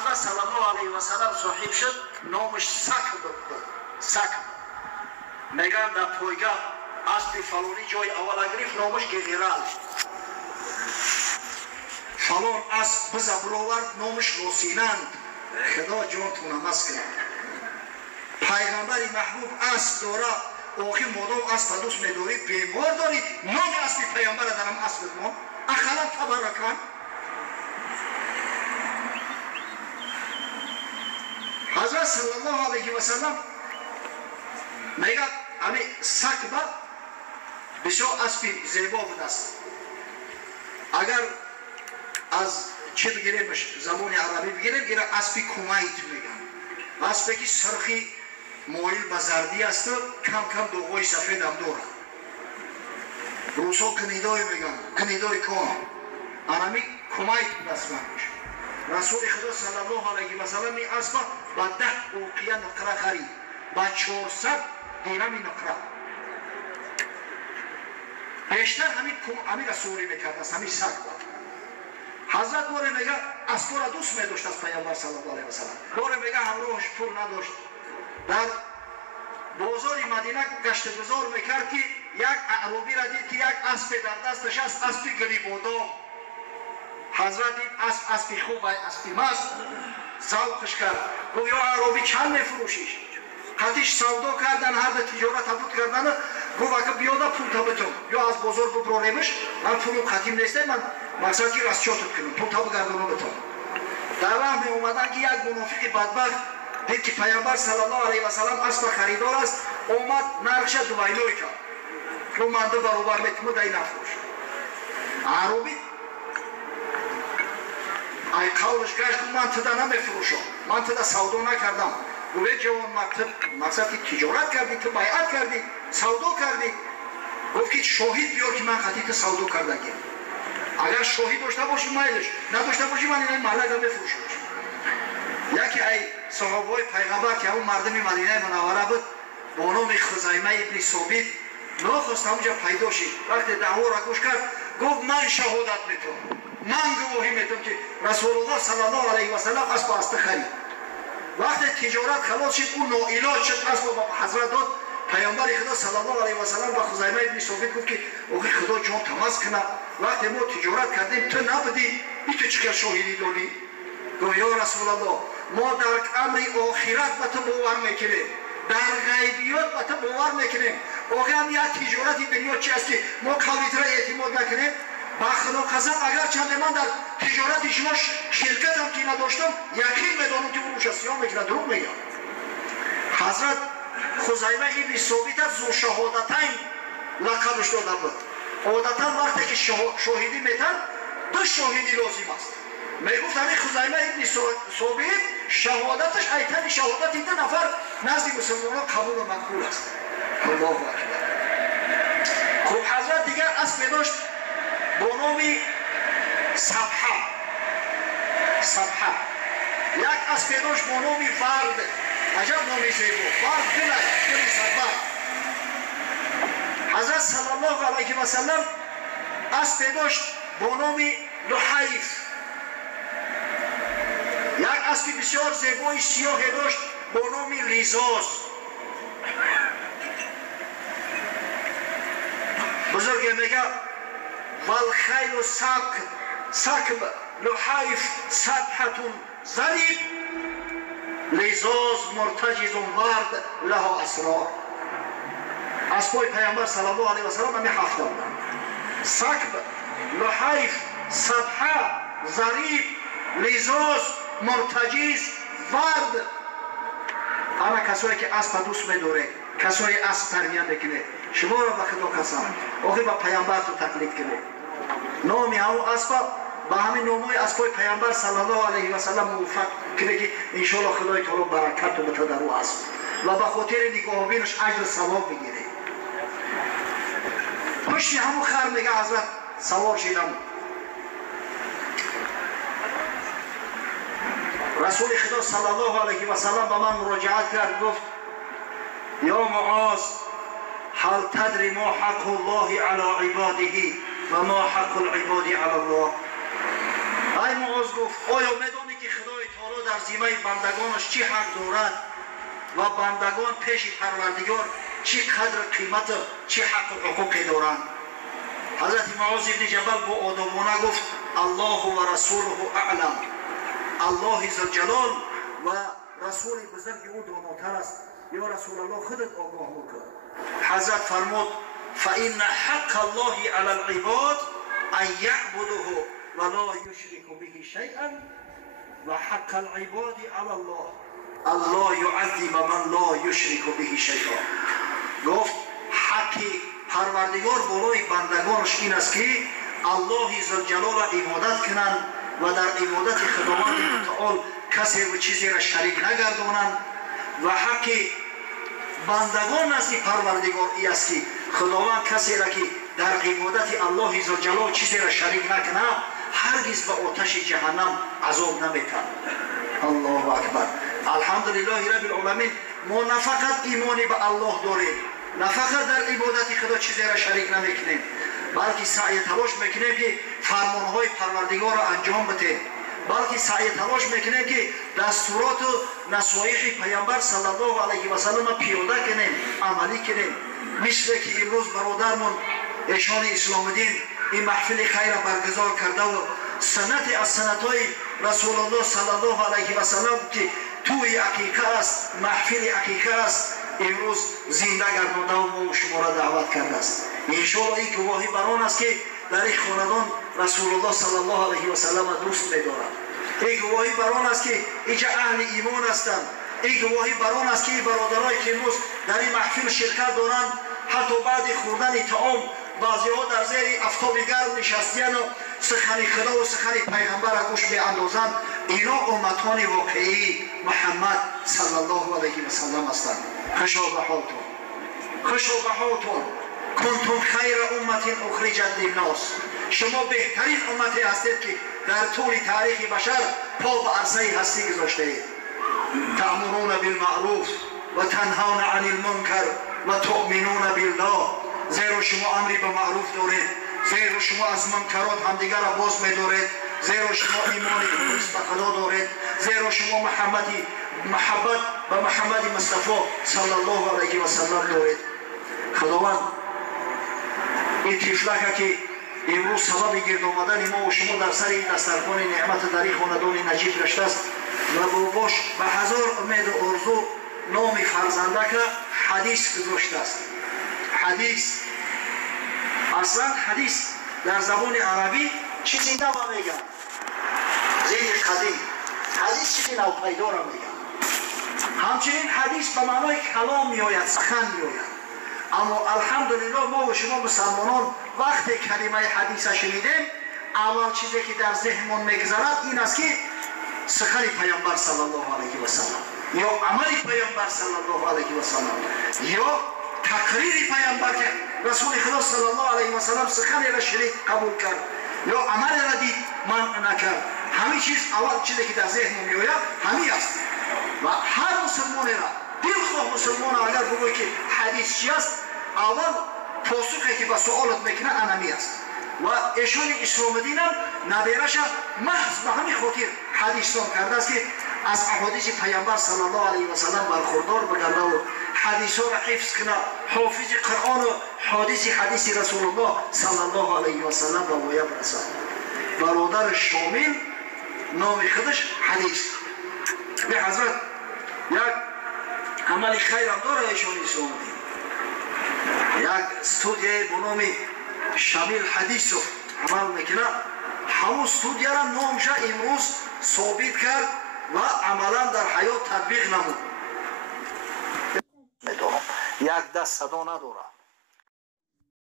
حضرت صلی الله علیه و سلم صاحب شد، نامش سکب بود. سکب میگن در پایگاه اسب فلانی جای اول گرفت، نامش گنرال. فلان اسب بزبر آورد، نامش نوسینند. خدا جانتون نماز کرد. پیغمبر محبوب اسب داره، آخی مادام اسب دوست می‌داری بیمار داری، نام اسب پیغمبر دارم اسب ما اخلا تبرکان. حضرت صلی الله علیه و سلم میگه امی سکبه بسیار اسب زیبا بود است. اگر از چه بگیریمش زمان عربی بگیریم، اینا اسب کومیت میگن. اسبی که سرخی مایل به زردی است و کم کم دوغای سفید هم داره. روسا کنیدای میگن، کنیدای کام. انمی کومیت اسمش. رسول خدا صلی الله علیه و سلم این اسب با 10 اوقیه نقره خرید، با 400 درهم نقره. بیشتر همین رسولی میکرد است، همین سگ بود. حضرت باره میگه اسب را دوست میداشت از پیامبر صلی الله علیه و سلم. باره میگه همراهش پول نداشت. در بازار مدینه گشت گذار میکرد که یک اعرابی را دید که یک اسب در دستش است، اسب گلیبودام. حضرت دید اسب خوب و اسب مست، ذوقش کرد. گفت یا اعرابی چند میفروشیش؟ قطعش سودا کردن، هر ده تجارت بود کردن. گفت اگه بیاده پول تا بتون یا از بازار ببراریمش، من پولم ختم نیسته، من مقصد که رستشاتت کنم، پول تا بگردانم بتون. در وهم اومدن که یک منافق بدبخت دید که پیامبر صلی الله علیه و سلم اسب خریدار است، اومد نرخش دویلوی کرد. رو منده برابر میتونه دای نفروش. اعرابی ای قولش گشت، من تدا نمیفروشم، من تدا سودا نکردم. گوه جوان مقصد که تجارت کردی، تو بیعت کردی، سودا کردی. گفت که شاهد بیار که من خطیت سودا کردگی. اگر شاهد داشته باشی مایلش، نداشته باشی من این ملک هم بفروشمش. یکی ای صحابه پیغمبر که اون مردم مدینه منوره بود با نام خزیمه ابن ثابت ناخواست همونجا پیدا شد. وقتی دعوا را گوش کرد گفت من شهادت میتونم، من گواهی میتونم که رسول الله صلی الله علیه و سلم اسب است خرید. وقتی تجارت خلاص شد اون ناعلاج شد، اسب با حضرت داد. پیامبر خدا صلی الله علیه و سلم با خزیمه ابن ثابت گفت که اوه خدا جان تماس کنه، وقتی ما تجارت کردیم تو نبودی، این تو چیکار شاهدی داری؟ گفت یا رسول الله ما در امر آخرت به تو باور میکنیم، در غیبیات به تو باور میکنیم. آقا هم یک تجارتی دنیا چی است که ما قولیت را اعتماد نکنیم؟ با خدا قسم اگر چند من در تجارت شما شرکت هم که نداشتم یقین میدانم که اون شخصیان میکنه، دروغ میگم. حضرت خزیمه ابن ثابت ذو شهادتین لقبش داده بود. عادتا وقتی که شاهدی میتن دو شاهدی لازم است. میگفت همین خزیمه ابن ثابت شهادتش ایتن شهادت این 2 نفر نزد مسلمانان قبول و مقبول است. الله اکبر. خب حضرت دیگر اسب داشت با نام سبحه. یک اسب داشت با نام ورد. عجب نامی زیبا، ورد دل سبحه. حضرت صلی الله علیه و سلم اسب داشت با نام لحیف. یک اسب بسیار زیبای سیاه داشت با نام لیزاز. بزرگ میگه والخیل سکب لحیف سبحتون ضریب لیزاز مرتجز ورد لها اسرار. اسبای پیامبر صلی الله علیه و سلم همی 7 بودند. سکب، لحیف، سبحه، ضریب، لیزاز، مرتجز، ورد. اما کسایی که اسب دوست می‌داره، کسایی اسب تربیت میکنه، شما را به خدا قسم آخه با پیامبر تو تقلید کنه. نامی همون اسب با همین نامای اسبای پیامبر صلی الله علیه و سلم موفق کنه که ان شاء الله خدای تعالی برکت رو بده در اون اسب و به خاطر نگاه بینش اجر ثواب بگیره. پشت همون خر میگه حضرت سوار شدم. رسول خدا صلی الله علیه و سلم به من مراجعت کرد، گفت یا معاذ هل تدری ما حق الله علی عباده و ما حق العباد علی الله؟ ای معاذ گفت آیا میدانی که خدای تعالی در ذمه بندگانش چی حق دارد و بندگان پیش پروردگار چی قدر قیمت چی حق و حقوقی دارند؟ حضرت معاذ ابن جبل با آدمانه گفت الله و رسوله اعلم. الله ذوالجلال و رسول بزرگ او داناتر است. یا رسول الله خودت آگاه بکن. حضرت فرمود فإن حق الله على العباد ان يعبدوه ولا يشركوا به شيئا و حق العباد على الله الله يعذب من لا يشرك به شيئا. گفت حقی پروردگار بالای بندگانش این است که الله ذوالجلال عبادت کنند و در عبادت خداوند متعال کسی و چیزی را شریک نگردانند و حق بندگان نزد پروردگار این است که خداوند کسی را که در عبادت الله ذوالجلال چیزی را شریک نکنه هرگز به آتش جهنم عذاب نمیتن. الله اکبر. الحمدلله رب العالمین. ما نه فقط ایمانی به الله داریم، نه فقط در عبادت خدا چیزی را شریک نمیکنیم، بلکه سعی تلاش میکنیم که فرمانهای پروردگار را انجام بدیم، بلکه سعی تلاش میکنیم که دستورات و نصایح پیامبر صلی الله علیه و سلم پیاده کنیم، عملی کنیم. مثل که امروز برادرمون ایشان اسلام الدین این محفل خیر برگزار کرده و سنت از سنتهای رسول الله صلی الله علیه و سلم که توی عقیقه است، محفل عقیقه است، امروز زنده گردانده و ما شما را دعوت کرده است. انشاءالله این گواهی بران است که در این خاندان رسول الله صلی الله علیه و سلم دوست می‌دارند. این گواهی بران است که اینجا اهل ایمان هستند. این گواهی بران است که این برادرایی که امروز در این محفل شرکت دارند حتی بعد خوردن طعام بعضی‌ها در زیر آفتاب گرم نشسته‌اند و سخن خدا و سخن پیغمبر را گوش می‌اندازند. اینا امتان واقعی محمد صلی الله علیه و سلم هستند. خوشا به حالتون، خوشا به حالتون. کنتم خیر امت اخرجت للناس. شما بهترین امتی هستید که در طول تاریخ بشر پا به عرصه هستی گذاشته اید. تأمرون بالمعروف و تنهون عن المنکر و تؤمنون بالله. زیرا شما امری به معروف دارید، زیرا شما از منکرات همدیگر را باز می‌دارید، زیرا شما ایمانی درست به خدا دارید، زیرا شما محبت به محمد مصطفی صلی الله علیه و سلم دارید. خداوند این طفلک که امروز سبب گرد آمدن ما و شما در سر این دسترخوان نعمت در این خاندان نجیب گشته است و باباش به هزار امید و آرزو نام فرزندک حدیث گذاشته است. حدیث اصلا حدیث در زبان عربی چیزی نمیگن. زیر قدیم حدیث چیزی نو پیدا را میگن. همچنین حدیث به معنای کلام میآید، سخن میآید. اما الحمدلله ما و شما مسلمانان وقتی کلمه حدیث شنیدیم اول چیزی که در ذهنمون میگذرد این است که سخن پیامبر صلی الله علیه و سلم یا عمل پیامبر صلی الله علیه و سلم یا تقریر پیامبر که رسول خدا صلی الله علیه و سلم سخن را شنید قبول کرد یا عمل را دید منع نکرد. همین چیز اول چیزی که در ذهنمون میآید همین است و هر مسلمان را دلخواه مسلمان اگر بگوی که حدیث چی است اول پاسخی که به سوالت میکنه انمی است و ایشان اسلام الدین هم نبیرش محض به همین خاطر حدیثان کرده است که از احادیث پیامبر صلی الله علیه و سلم برخوردار بگرده و حدیثا را حفظ کنه، حافظ قرآن و حدیث رسول الله صلی الله علیه و سلم را وایه برسد. برادر شامل نام خودش حدیث. به حضرت یک عمل خیر هم داره ایشان اسلام الدین. یک استودیه به نام شامل حدیث رو عمل میکنه. همون استودیه را نامش امروز ثابت کرد و عملا در حیات تطبیق نمود. یک دست صدا نداره.